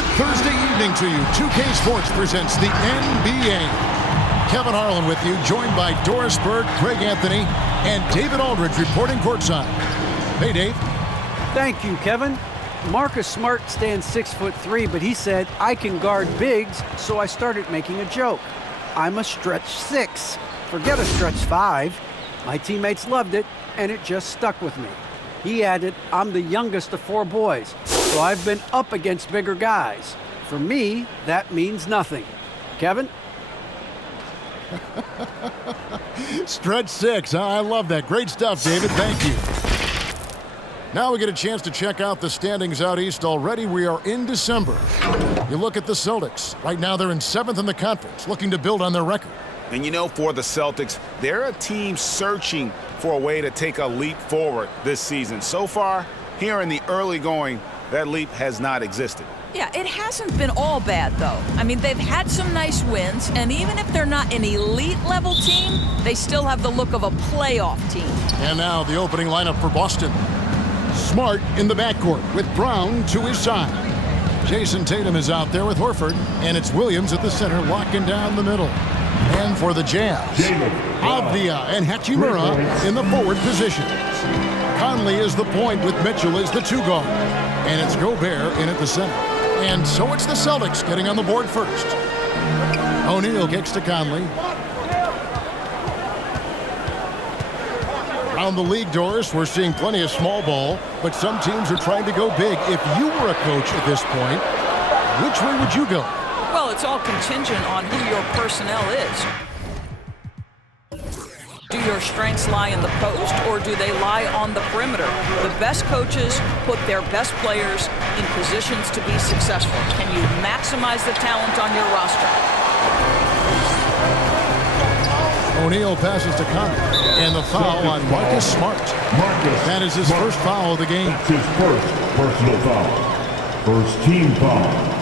Good Thursday evening to you. 2K Sports presents the NBA. Kevin Harlan with you, joined by Doris Berg, Greg Anthony, and David Aldridge reporting courtside. Hey, Dave. Thank you, Kevin. Marcus Smart stands 6'3", but he said, I can guard bigs, so I started making a joke. I'm a stretch 6. Forget a stretch 5. My teammates loved it, and it just stuck with me. He added, I'm the youngest of 4 boys, so I've been up against bigger guys. For me, that means nothing. Kevin? Stretch 6. I love that. Great stuff, David. Thank you. Now we get a chance to check out the standings out east. Already we are in December. You look at the Celtics. Right now they're in 7th in the conference, looking to build on their record. And you know, for the Celtics, they're a team searching for a way to take a leap forward this season. So far, here in the early going, that leap has not existed. Yeah, it hasn't been all bad, though. I mean, they've had some nice wins, and even if they're not an elite-level team, they still have the look of a playoff team. And now the opening lineup for Boston. Smart in the backcourt with Brown to his side. Jason Tatum is out there with Horford, and it's Williams at the center locking down the middle. And for the Jazz, Avdia and Hachimura in the forward positions. Conley is the point with Mitchell as the 2 guard. And it's Gobert in at the center. And so it's the Celtics getting on the board first. O'Neal kicks to Conley. Around the league, Doris, we're seeing plenty of small ball, but some teams are trying to go big. If you were a coach at this point, which way would you go? Well, it's all contingent on who your personnel is. Do your strengths lie in the post, or do they lie on the perimeter? The best coaches put their best players in positions to be successful. Can you maximize the talent on your roster? O'Neal passes to Conley, and the foul on Marcus Smart. That is his first foul of the game. That's his first personal foul. First team foul.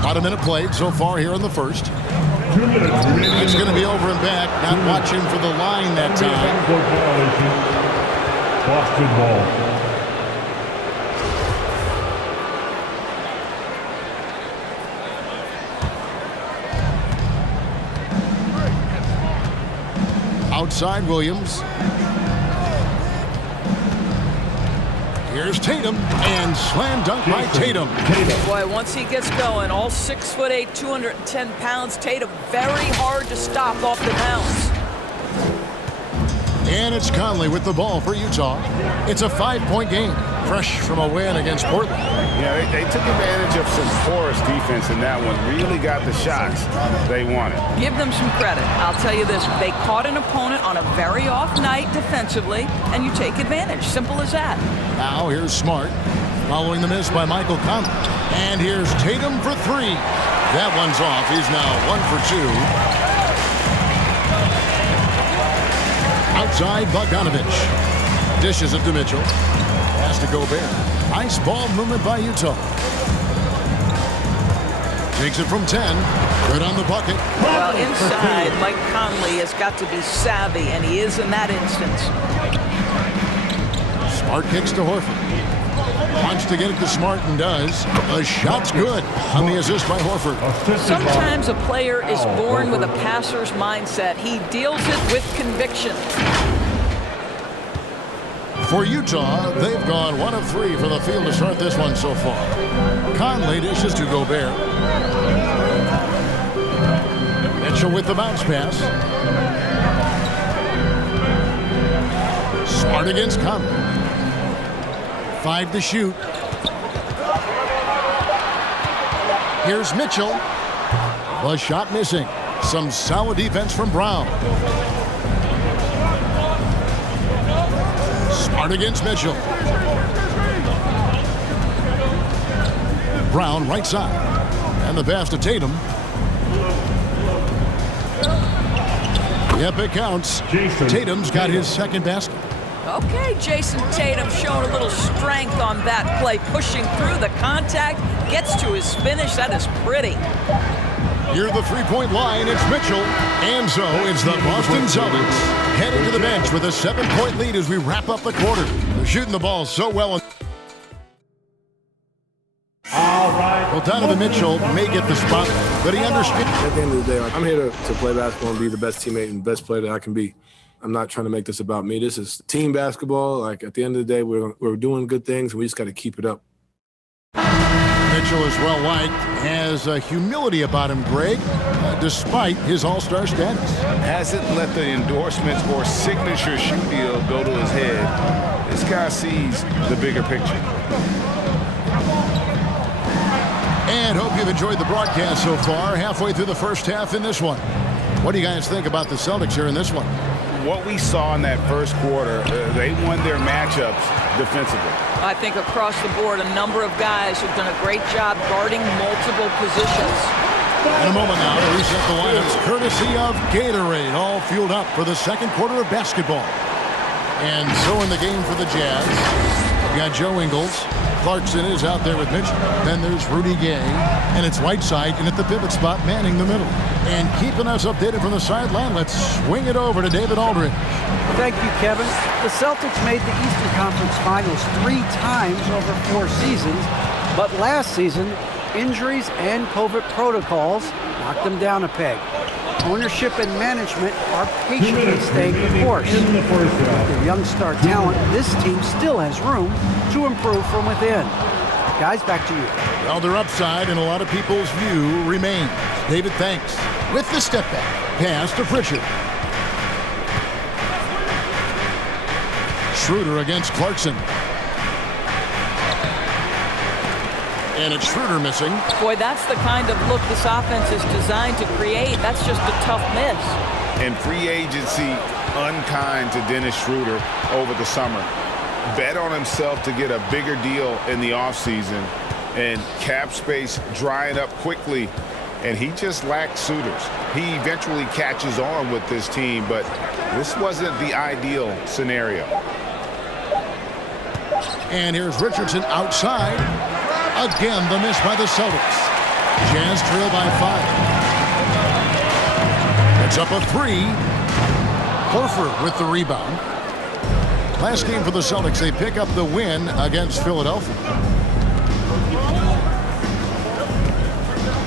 About a minute played so far here in the first. 2 minutes. It's going to be over and back. Not watching for the line that time. Boston ball. Outside Williams. Here's Tatum, and slam dunk by Tatum. Boy, once he gets going, all 6'8", 210 pounds, Tatum very hard to stop off the bounce. And it's Conley with the ball for Utah. It's a 5-point game, fresh from a win against Portland. Yeah, they took advantage of some porous defense in that one. Really got the shots they wanted. Give them some credit. I'll tell you this, they caught an opponent on a very off night defensively, and you take advantage. Simple as that. Now here's Smart, following the miss by Michael Conley. And here's Tatum for 3. That one's off. He's now 1 for 2. Outside Bogdanovich. Dishes it to Mitchell. Pass to Gobert. Nice ball movement by Utah. Takes it from 10. Good on the bucket. Well, inside, Mike Conley has got to be savvy, and he is in that instance. Smart kicks to Horford. Wants to get it to Smart and does. The shot's good on the assist by Horford. Sometimes a player is born with a passer's mindset. He deals it with conviction. For Utah, they've gone 1 of 3 from the field to start this one so far. Conley dishes to Gobert. Mitchell with the bounce pass. Smart against Conley. 5 to shoot. Here's Mitchell. The shot missing. Some solid defense from Brown. Smart against Mitchell. Brown right side. And the pass to Tatum. Yep, it counts. Tatum's got his second basket. Okay, Jason Tatum showing a little strength on that play, pushing through the contact, gets to his finish. That is pretty. Near the three-point line, it's Mitchell. And so it's the Boston Celtics heading to the bench with a 7-point lead as we wrap up the quarter. They're shooting the ball so well. Well, Donovan Mitchell may get the spot, but he understands. At the end of the day, I'm here to play basketball and be the best teammate and best player that I can be. I'm not trying to make this about me. This is team basketball. Like, at the end of the day, we're doing good things, and we just got to keep it up. Mitchell is well-liked, has humility about him, Greg, despite his all-star status. Hasn't let the endorsements or signature shoe deal go to his head. This guy sees the bigger picture. And hope you've enjoyed the broadcast so far, halfway through the first half in this one. What do you guys think about the Celtics here in this one? What we saw in that first quarter, they won their matchups defensively. I think across the board, a number of guys have done a great job guarding multiple positions. In a moment now to reset the lineups, courtesy of Gatorade, all fueled up for the second quarter of basketball. And so in the game for the Jazz, we got Joe Ingles. Clarkson is out there with Mitchell. Then there's Rudy Gay. And it's Whiteside in at the pivot spot, manning the middle. And keeping us updated from the sideline, let's swing it over to David Aldridge. Thank you, Kevin. The Celtics made the Eastern Conference Finals 3 times over 4 seasons, but last season, injuries and COVID protocols knocked them down a peg. Ownership and management are patiently staying the course. With their young star talent, this team still has room to improve from within. Guys, back to you. Well, their upside in a lot of people's view remains. David, thanks. With the step back, pass to Pritchard. Schroeder against Clarkson. And it's Schroeder missing. Boy, that's the kind of look this offense is designed to create. That's just a tough miss. And free agency unkind to Dennis Schroeder over the summer. Bet on himself to get a bigger deal in the offseason, and cap space drying up quickly, and he just lacked suitors. He eventually catches on with this team, but this wasn't the ideal scenario. And here's Richardson outside. Again, the miss by the Celtics. Jazz trail by 5. It's up a 3. Horford with the rebound. Last game for the Celtics, they pick up the win against Philadelphia.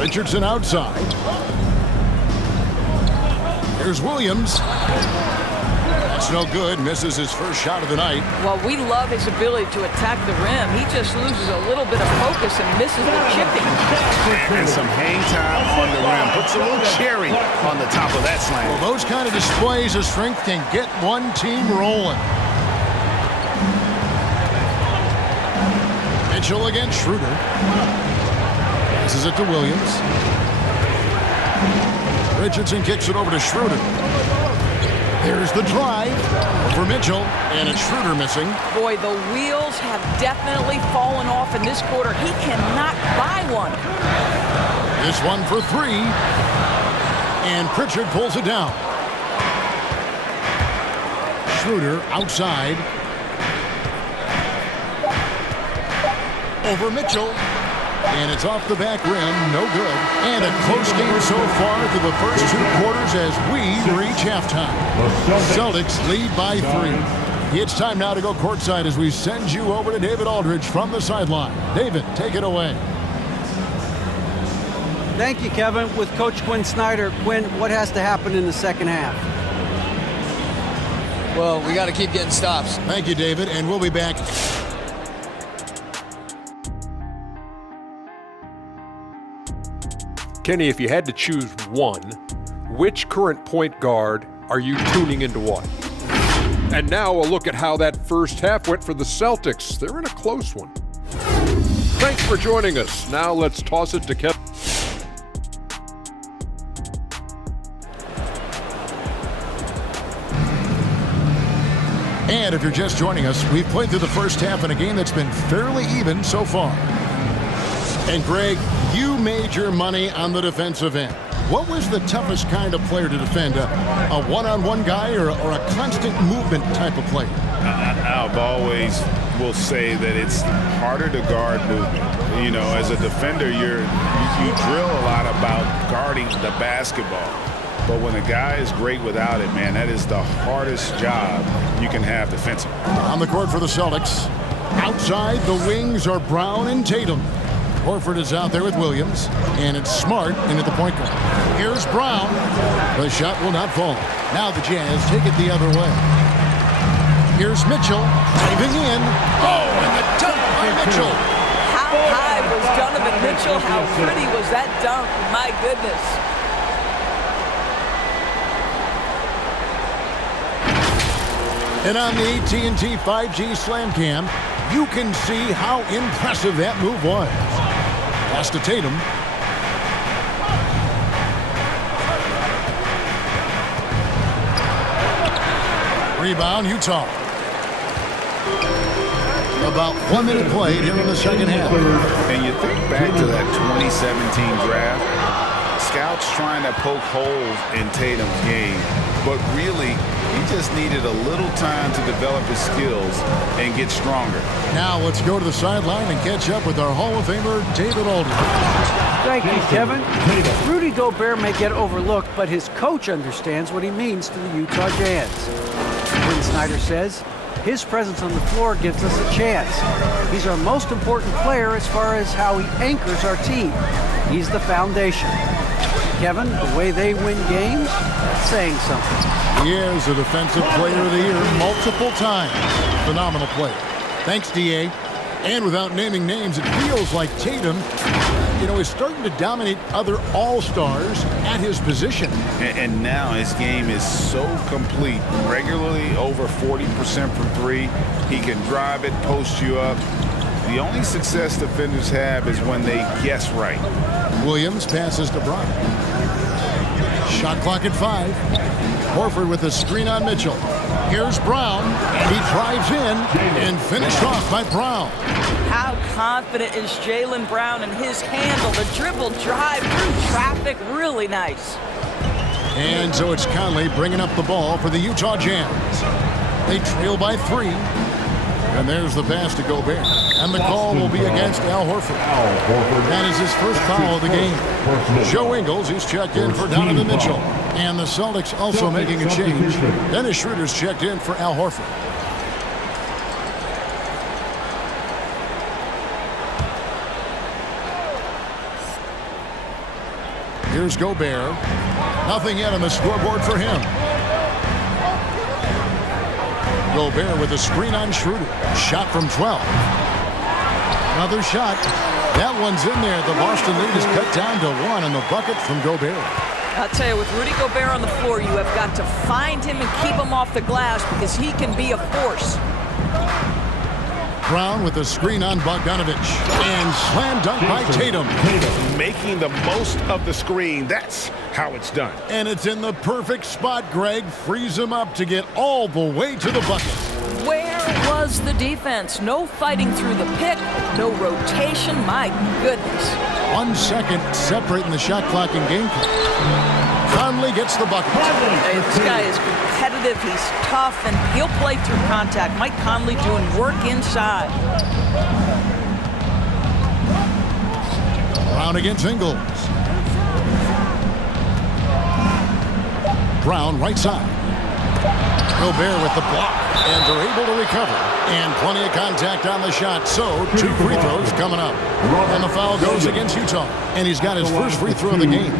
Richardson outside. Here's Williams. That's no good. Misses his first shot of the night. Well, we love his ability to attack the rim. He just loses a little bit of focus and misses the chipping. And some hang time on the rim. Puts a little cherry on the top of that slam. Well, those kind of displays of strength can get one team rolling. Mitchell against Schroeder. Passes it to Williams. Richardson kicks it over to Schroeder. There's the drive for Mitchell, and it's Schroeder missing. Boy, the wheels have definitely fallen off in this quarter. He cannot buy one. This one for 3, and Pritchard pulls it down. Schroeder outside. Over Mitchell. And it's off the back rim, no good. And a close game so far through the first 2 quarters as we reach halftime. Celtics lead by 3. It's time now to go courtside as we send you over to David Aldridge from the sideline. David, take it away. Thank you, Kevin. With Coach Quinn Snyder. Quinn, what has to happen in the second half? Well, we got to keep getting stops. Thank you, David, and we'll be back. Kenny, if you had to choose one, which current point guard are you tuning into what? And now a look at how that first half went for the Celtics. They're in a close one. Thanks for joining us. Now let's toss it to Kevin. And if you're just joining us, we've played through the first half in a game that's been fairly even so far. And Greg, you made your money on the defensive end. What was the toughest kind of player to defend? A one-on-one guy or a constant movement type of player? I've always will say that it's harder to guard movement. You know, as a defender, you drill a lot about guarding the basketball. But when a guy is great without it, man, that is the hardest job you can have defensively. On the court for the Celtics. Outside, the wings are Brown and Tatum. Horford is out there with Williams, and it's Smart into the point guard. Here's Brown. The shot will not fall. Now the Jazz take it the other way. Here's Mitchell driving in. Oh, and the dunk by Mitchell. How high was Donovan Mitchell? How pretty was that dunk? My goodness. And on the AT&T 5G Slam Cam, you can see how impressive that move was. Pass to Tatum. Rebound, Utah. About 1 minute played here in the second half. And you think back to that 2017 draft, scouts trying to poke holes in Tatum's game, but really, he just needed a little time to develop his skills and get stronger. Now let's go to the sideline and catch up with our Hall of Famer, David Aldridge. Thank you, Kevin. Rudy Gobert may get overlooked, but his coach understands what he means to the Utah Jazz. Quinn Snyder says, his presence on the floor gives us a chance. He's our most important player as far as how he anchors our team. He's the foundation. Kevin, the way they win games, that's saying something. He is a Defensive Player of the Year multiple times. Phenomenal player. Thanks, D.A. And without naming names, it feels like Tatum, is starting to dominate other all-stars at his position. And now his game is so complete. Regularly over 40% from three. He can drive it, post you up. The only success defenders have is when they guess right. Williams passes to Brown. Shot clock at 5. Horford with a screen on Mitchell. Here's Brown. He drives in and finished off by Brown. How confident is Jaylen Brown in his handle? The dribble drive through traffic, really nice. And so it's Conley bringing up the ball for the Utah Jazz. They trail by 3. And there's the pass to Gobert. And the call will be against Al Horford. That is his first foul of the game. Joe Ingles, he's checked in for Donovan Mitchell. And the Celtics also making a change. Dennis Schroeder's checked in for Al Horford. Here's Gobert. Nothing yet on the scoreboard for him. Gobert with a screen on Schroeder. Shot from 12. Another shot. That one's in there. The Boston lead is cut down to 1 on the bucket from Gobert. I'll tell you, with Rudy Gobert on the floor, you have got to find him and keep him off the glass because he can be a force. Brown with a screen on Bogdanovich. And slam dunk by Tatum. Making the most of the screen. That's how it's done. And it's in the perfect spot, Greg. Frees him up to get all the way to the bucket. Where was the defense? No fighting through the pick, no rotation. My goodness. 1 second separating the shot clock and game clock. Conley gets the bucket. Hey, this guy is competitive. He's tough, and he'll play through contact. Mike Conley doing work inside. Brown against Ingles. Brown right side. Gobert with the block, and they're able to recover. And plenty of contact on the shot, so 2 free throws coming up. And the foul goes against Utah, and he's got his first free throw of the game.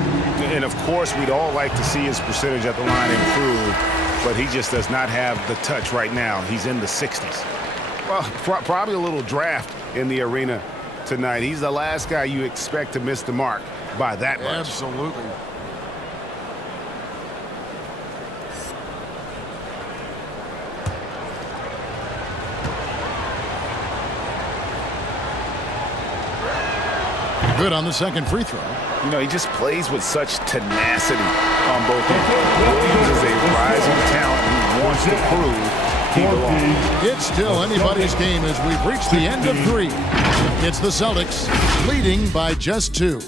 And of course, we'd all like to see his percentage at the line improve, but he just does not have the touch right now. He's in the 60s. Well, probably a little draft in the arena tonight. He's the last guy you expect to miss the mark by that much. Absolutely. Good on the second free throw. He just plays with such tenacity on both ends. Williams is a rising talent who wants to prove he belongs. It's still anybody's game as we've reached the end of 3. It's the Celtics leading by just 2.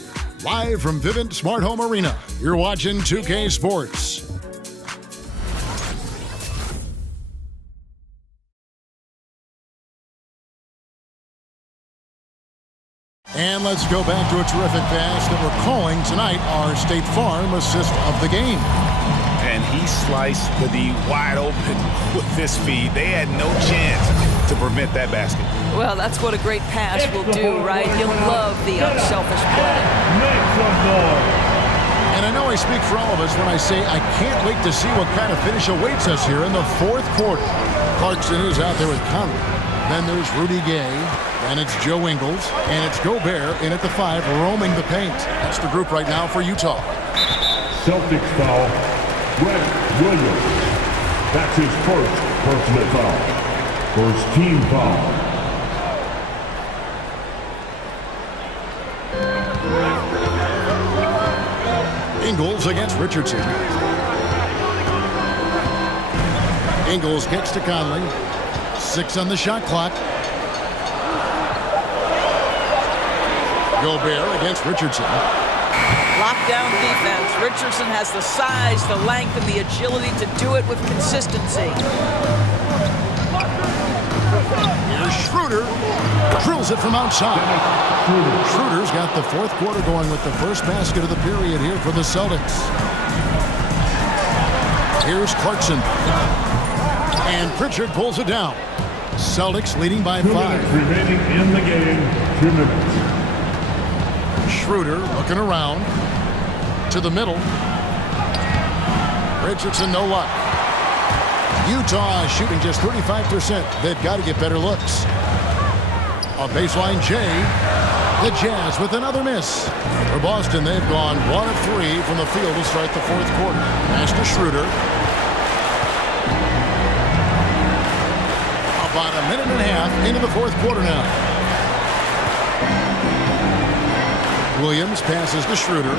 Live from Vivint Smart Home Arena, you're watching 2K Sports. And let's go back to a terrific pass that we're calling tonight our State Farm assist of the game. And he sliced the D wide open with this feed. They had no chance to prevent that basket. Well, that's what a great pass will do, right? You'll love the unselfish play. And I know I speak for all of us when I say I can't wait to see what kind of finish awaits us here in the fourth quarter. Clarkson is out there with Conley. Then there's Rudy Gay. And it's Joe Ingles. And it's Gobert in at the 5, roaming the paint. That's the group right now for Utah. Celtics foul, Brett Williams. That's his first personal foul. First team foul. Ingles against Richardson. Ingles kicks to Conley. 6 on the shot clock. Gobert against Richardson. Lockdown defense. Richardson has the size, the length, and the agility to do it with consistency. Here's Schroeder. Drills it from outside. Schroeder's got the fourth quarter going with the first basket of the period here for the Celtics. Here's Clarkson. And Pritchard pulls it down. Celtics leading by 5. 2 minutes remaining in the game. 2 minutes. Schroeder looking around to the middle. Richardson, no luck. Utah shooting just 35%. They've got to get better looks. On baseline, Jay. The Jazz with another miss. For Boston, they've gone 1 of 3 from the field to start the fourth quarter. Pass to Schroeder. About a minute and a half into the fourth quarter now. Williams passes to Schroeder.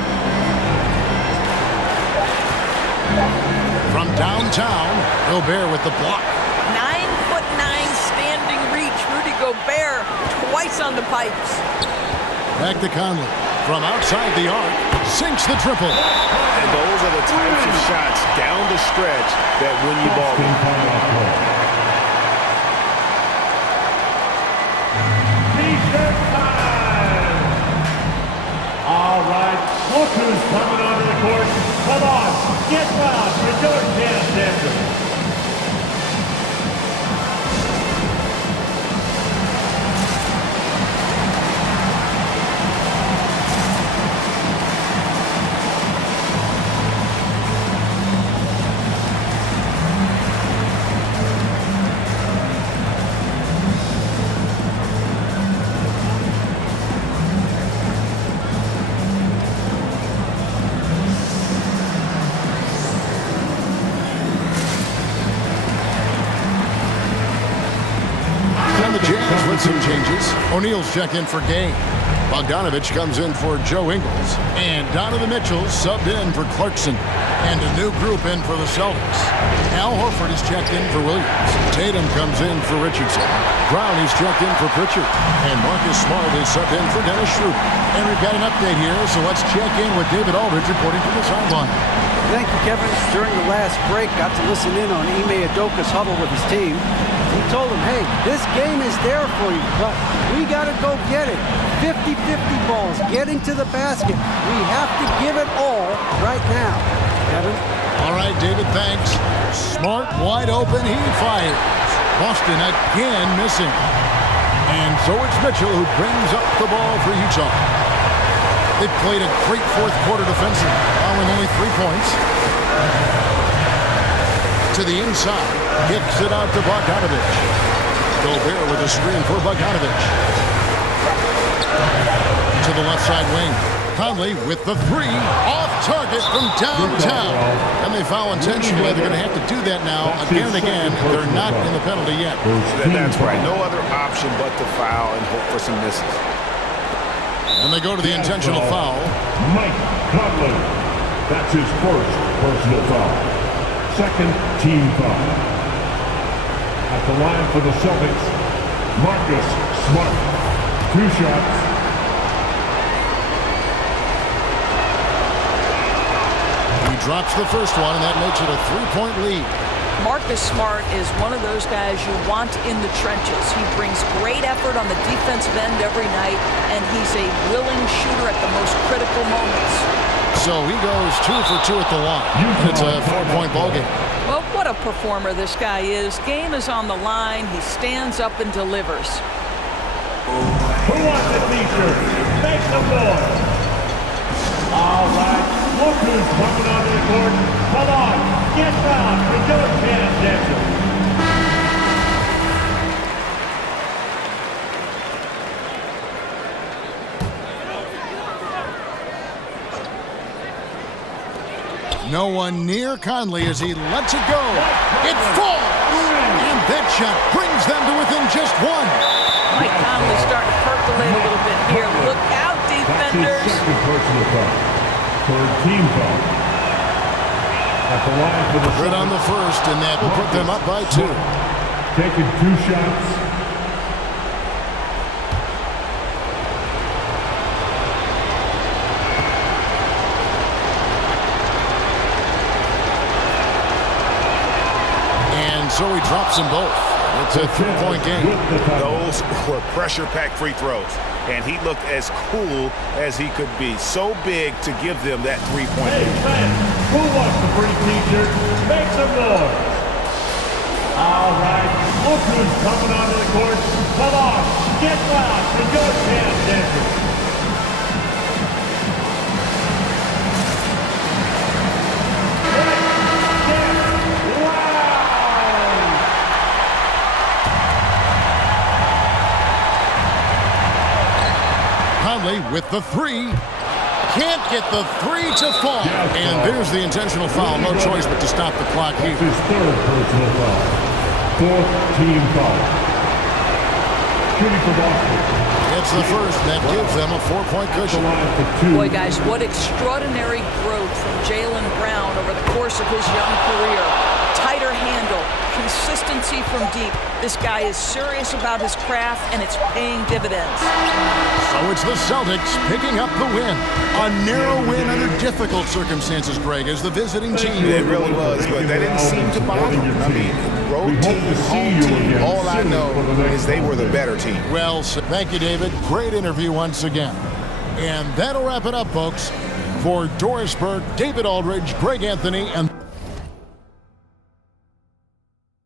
From downtown, Gobert with the block. 9'9" standing reach. Rudy Gobert twice on the pipes. Back to Conley. From outside the arc, sinks the triple. And those are the types of shots down the stretch that win you ball. All right, look who's coming onto the court. Come on, get loud for Jordan Dancing. Some changes. O'Neal's checked in for Gay. Bogdanovich comes in for Joe Ingles. And Donovan Mitchell subbed in for Clarkson. And a new group in for the Celtics. Al Horford is checked in for Williams. Tatum comes in for Richardson. Brown is checked in for Pritchard. And Marcus Smart is subbed in for Dennis Schroeder. And we've got an update here, so let's check in with David Aldridge reporting from the sideline. Thank you, Kevin. During the last break, got to listen in on Ime Udoka's huddle with his team. He told them, hey, this game is there for you, but we got to go get it. 50-50 balls, getting to the basket. We have to give it all right now. Kevin? All right, David, thanks. Smart, wide open, he fires. Boston again missing. And so it's Mitchell who brings up the ball for Utah. They played a great fourth quarter defensive, allowing only 3 points. To the inside, kicks it out to Bogdanovich. Gobert with a screen for Bogdanovich. To the left side wing. Conley with the 3, off target from downtown. And they foul intentionally. They're going to have to do that now again and again. They're not in the penalty yet. That's right. No other option but to foul and hope for some misses. And they go to the intentional foul. Mike Conley. That's his first personal foul. Second team foul. At the line for the Celtics, Marcus Smart. 2 shots. He drops the first one, and that makes it a 3-point lead. Marcus Smart is one of those guys you want in the trenches. He brings great effort on the defensive end every night, and he's a willing shooter at the most critical moments. So he goes 2 for 2 at the line, and it's a 4-point ballgame. Well, what a performer this guy is. Game is on the line. He stands up and delivers. Who wants a t-shirt? Make some noise. All right, look who's coming onto the court. Come on, get down for your chance, Jackson. No one near Conley as he lets it go. It falls! And that shot brings them to within just one. Mike Conley starting to percolate a little bit here. Look out, defenders. That's his second personal foul. Third team foul. At the line for the Good on the first, and that will put them up by 2. Taking 2 shots. And so he drops them both. It's a 3-point game. Those were pressure-packed free throws, and he looked as cool as he could be. So big to give them that 3-point Hey, lead. fans, who wants the free t-shirt? Make some noise. All right, look who's coming onto the court. Come on, get loud for your chance, Jackson. Conley with the 3. Can't get the 3 to fall. And there's the intentional foul. No choice but to stop the clock here. His third personal foul. Fourth team foul. Shooting for Boston. It's the first. That gives them a 4-point The cushion. line for 2. Boy, guys, what extraordinary growth from Jaylen Brown over the course of his young career. Tighter handle, consistency from deep. This guy is serious about his craft, and it's paying dividends. So it's the Celtics picking up the win. A narrow win under difficult circumstances, Greg, as the visiting team. It really was, but that didn't seem to bother them. I mean, road team, home team, all I know is they were the better team. Well, thank you, David. Great interview once again. And that'll wrap it up, folks. For Doris Burke, David Aldridge, Greg Anthony, and